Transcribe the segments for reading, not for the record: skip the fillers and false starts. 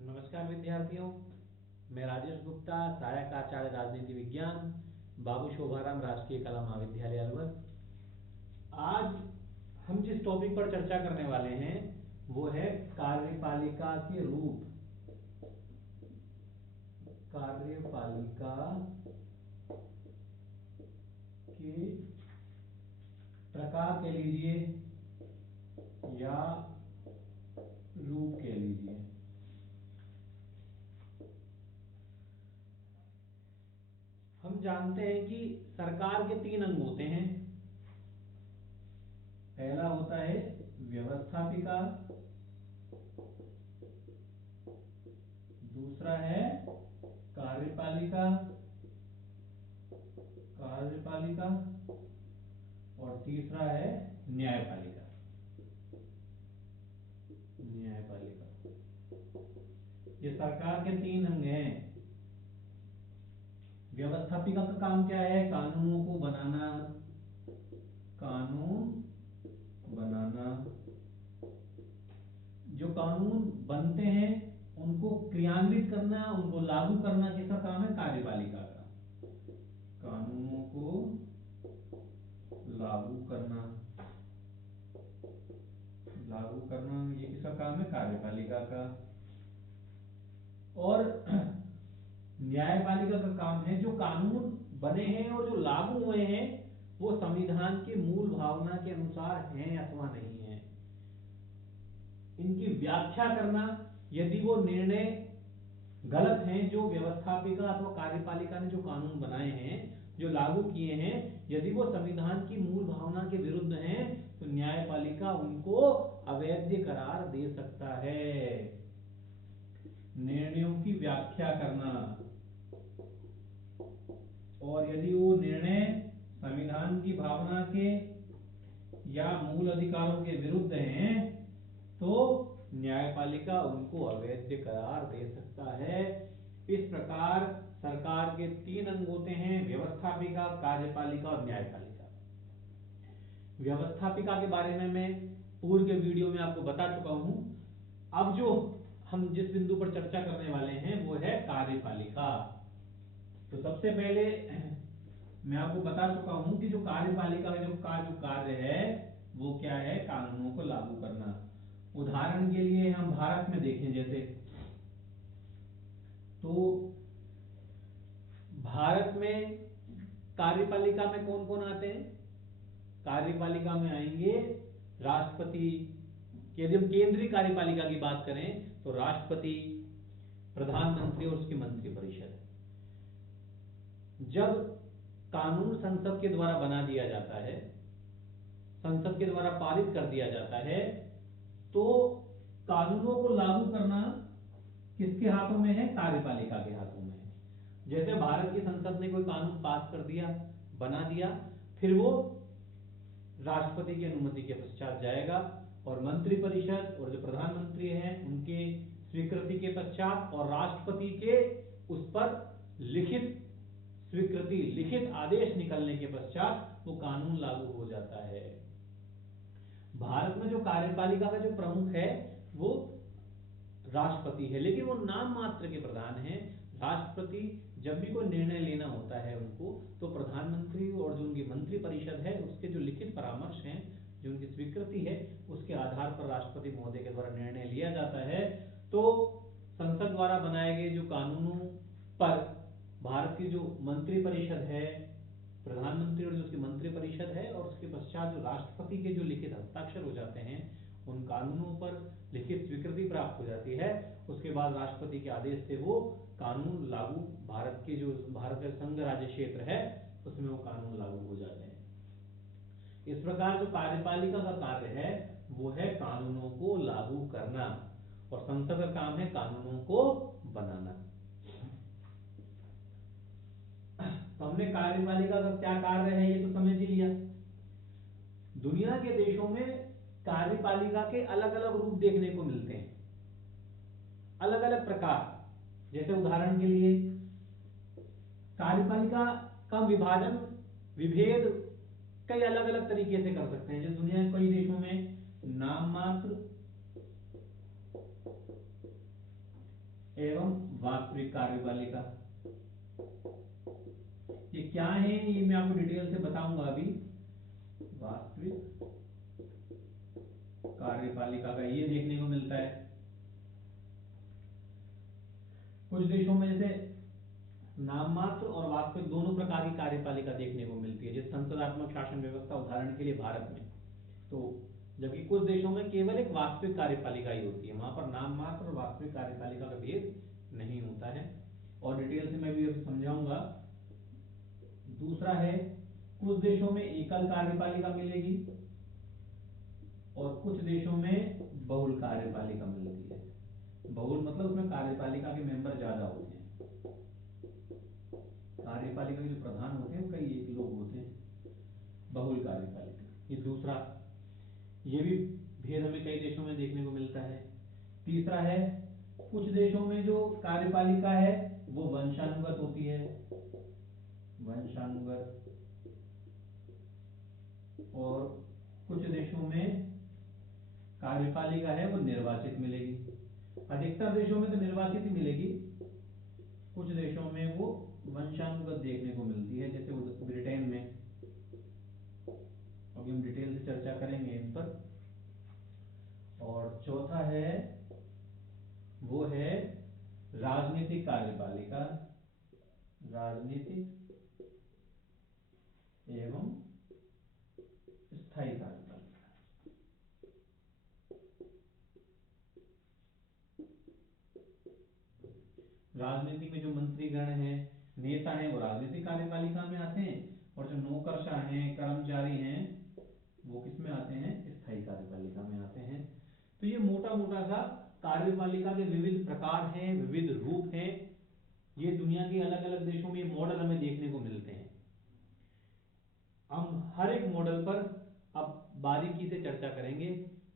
नमस्कार विद्यार्थियों, मैं राजेश गुप्ता, सहायक आचार्य राजनीति विज्ञान, बाबू शोभाराम राजकीय कला महाविद्यालय अलवर। आज हम जिस टॉपिक पर चर्चा करने वाले हैं वो है कार्यपालिका के रूप। कार्यपालिका के प्रकार कह लीजिए या रूप कह लीजिए। हम जानते हैं कि सरकार के 3 अंग होते हैं। पहला होता है व्यवस्थापिका, दूसरा है कार्यपालिका और तीसरा है न्यायपालिका। ये सरकार के 3 अंग हैं। व्यवस्थापिका का काम क्या है? कानूनों को बनाना, जो कानून बनते हैं उनको क्रियान्वित करना, उनको लागू करना किसका काम है? कार्यपालिका का। कानूनों को लागू करना ये किसका काम है? कार्यपालिका का। और न्यायपालिका का काम है जो कानून बने हैं और जो लागू हुए हैं वो संविधान की मूल भावना के अनुसार हैं अथवा नहीं है, इनकी व्याख्या करना। यदि वो निर्णय गलत हैं, जो व्यवस्थापिका अथवा कार्यपालिका ने जो कानून बनाए हैं, जो लागू किए हैं, यदि वो संविधान की मूल भावना के विरुद्ध हैं तो न्यायपालिका उनको अवैध करार दे सकता है। निर्णयों की व्याख्या करना, और यदि वो निर्णय संविधान की भावना के या मूल अधिकारों के विरुद्ध हैं तो न्यायपालिका उनको अवैध करार दे सकता है। इस प्रकार सरकार के 3 अंग होते हैं: व्यवस्थापिका, कार्यपालिका और न्यायपालिका। व्यवस्थापिका के बारे में मैं पूर्व के वीडियो में आपको बता चुका हूं। अब जो हम जिस बिंदु पर चर्चा करने वाले हैं वो है कार्यपालिका। तो सबसे पहले मैं आपको बता चुका हूं कि जो कार्यपालिका का जो कार्य है वो क्या है? कानूनों को लागू करना। उदाहरण के लिए हम भारत में देखें, जैसे तो भारत में कार्यपालिका में कौन कौन आते हैं? कार्यपालिका में आएंगे राष्ट्रपति। यदि हम केंद्रीय कार्यपालिका की बात करें तो राष्ट्रपति, प्रधानमंत्री और उसकी मंत्रिपरिषद। जब कानून संसद के द्वारा बना दिया जाता है, संसद के द्वारा पारित कर दिया जाता है, तो कानूनों को लागू करना किसके हाथों में है? कार्यपालिका के हाथों में है। जैसे भारत की संसद ने कोई कानून पास कर दिया, बना दिया, फिर वो राष्ट्रपति की अनुमति के पश्चात जाएगा और मंत्रिपरिषद और जो प्रधानमंत्री हैं उनके स्वीकृति के पश्चात और राष्ट्रपति के उस पर लिखित स्वीकृति, लिखित आदेश निकलने के पश्चात वो कानून लागू हो जाता है। भारत में जो कार्यपालिका का जो प्रमुख है वो राष्ट्रपति है, लेकिन वो नाम मात्र के प्रधान हैं। राष्ट्रपति जब भी कोई निर्णय लेना होता है उनको, तो प्रधानमंत्री और जो उनकी मंत्रिपरिषद है उसके जो लिखित परामर्श हैं, जो उनकी स्वीकृति है, उसके आधार पर राष्ट्रपति महोदय के द्वारा निर्णय लिया जाता है। तो संसद द्वारा बनाए गए जो कानूनों पर भारत की जो मंत्रिपरिषद है, प्रधानमंत्री और जो उसकी मंत्रिपरिषद है, और उसके पश्चात जो राष्ट्रपति के जो लिखित हस्ताक्षर हो जाते हैं, उन कानूनों पर लिखित स्वीकृति प्राप्त हो जाती है। उसके बाद राष्ट्रपति के आदेश से वो कानून लागू, भारत का संघ राज्य क्षेत्र है उसमें वो कानून लागू हो जाते हैं। इस प्रकार जो कार्यपालिका का कार्य है वो है कानूनों को लागू करना, और संसद का काम है कानूनों को बनाना। तो हमने कार्यपालिका का क्या कार्य है ये तो समझ ही लिया। दुनिया के देशों में कार्यपालिका के अलग अलग रूप देखने को मिलते हैं, अलग अलग प्रकार। जैसे उदाहरण के लिए कार्यपालिका का विभेद कई अलग अलग तरीके से कर सकते हैं। जैसे दुनिया के कई देशों में नाम मात्र एवं वास्तविक कार्यपालिका। ये क्या है ये मैं आपको डिटेल से बताऊंगा अभी। वास्तविक कार्यपालिका का ये देखने को मिलता है कुछ देशों में, जैसे नाम मात्र और वास्तविक दोनों प्रकार की कार्यपालिका देखने को मिलती है, जैसे संसदात्मक शासन व्यवस्था उदाहरण के लिए भारत में। तो जबकि कुछ देशों में केवल एक वास्तविक कार्यपालिका ही होती है, वहां पर नाम मात्र और वास्तविक कार्यपालिका का भेद नहीं होता है। और डिटेल से मैं भी अभी समझाऊंगा। दूसरा है, कुछ देशों में एकल कार्यपालिका मिलेगी और कुछ देशों में बहुल कार्यपालिका मिलती है। बहुल मतलब उसमें कार्यपालिका के मेंबर ज्यादा होते हैं। कार्यपालिका के जो प्रधान होते हैं कई एक लोग होते हैं। बहुल कार्यपालिका ये दूसरा, ये भी भेद हमें कई देशों में देखने को मिलता है। तीसरा है, कुछ देशों में जो कार्यपालिका है वो वंशानुगत होती है, वंशानुगत, और कुछ देशों में कार्यपालिका है वो निर्वाचित मिलेगी। अधिकतर देशों में तो निर्वाचित ही मिलेगी, कुछ देशों में वो वंशानुगत देखने को मिलती है, जैसे ब्रिटेन में। अभी हम डिटेल से चर्चा करेंगे इन पर। और चौथा है वो है राजनीतिक कार्यपालिका, राजनीतिक एवं स्थायी कार्यपालिका। राजनीति में जो मंत्रीगण हैं, नेता हैं, वो राजनीतिक कार्यपालिका में आते हैं, और जो नौकरशाह हैं, कर्मचारी हैं, वो किस में आते हैं? स्थायी कार्यपालिका में आते हैं। तो ये मोटा मोटा सा कार्यपालिका के विविध प्रकार हैं, विविध रूप हैं। ये दुनिया के अलग अलग देशों में मॉडल हमें देखने को मिलते हैं। हम हर एक मॉडल पर अब बारीकी से चर्चा करेंगे,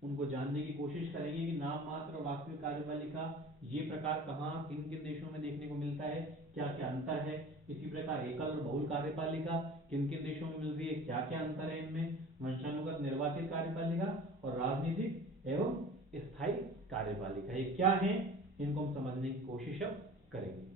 उनको जानने की कोशिश करेंगे कि नाम मात्र और वास्तविक कार्यपालिका ये प्रकार कहाँ किन किन देशों में देखने को मिलता है, क्या क्या अंतर है। इसी प्रकार एकल और बहुल कार्यपालिका किन किन देशों में मिल रही है, क्या क्या अंतर है इनमें। वंशानुगत निर्वाचित कार्यपालिका और राजनीतिक एवं स्थायी कार्यपालिका, ये क्या है, इनको हम समझने की कोशिश अब करेंगे।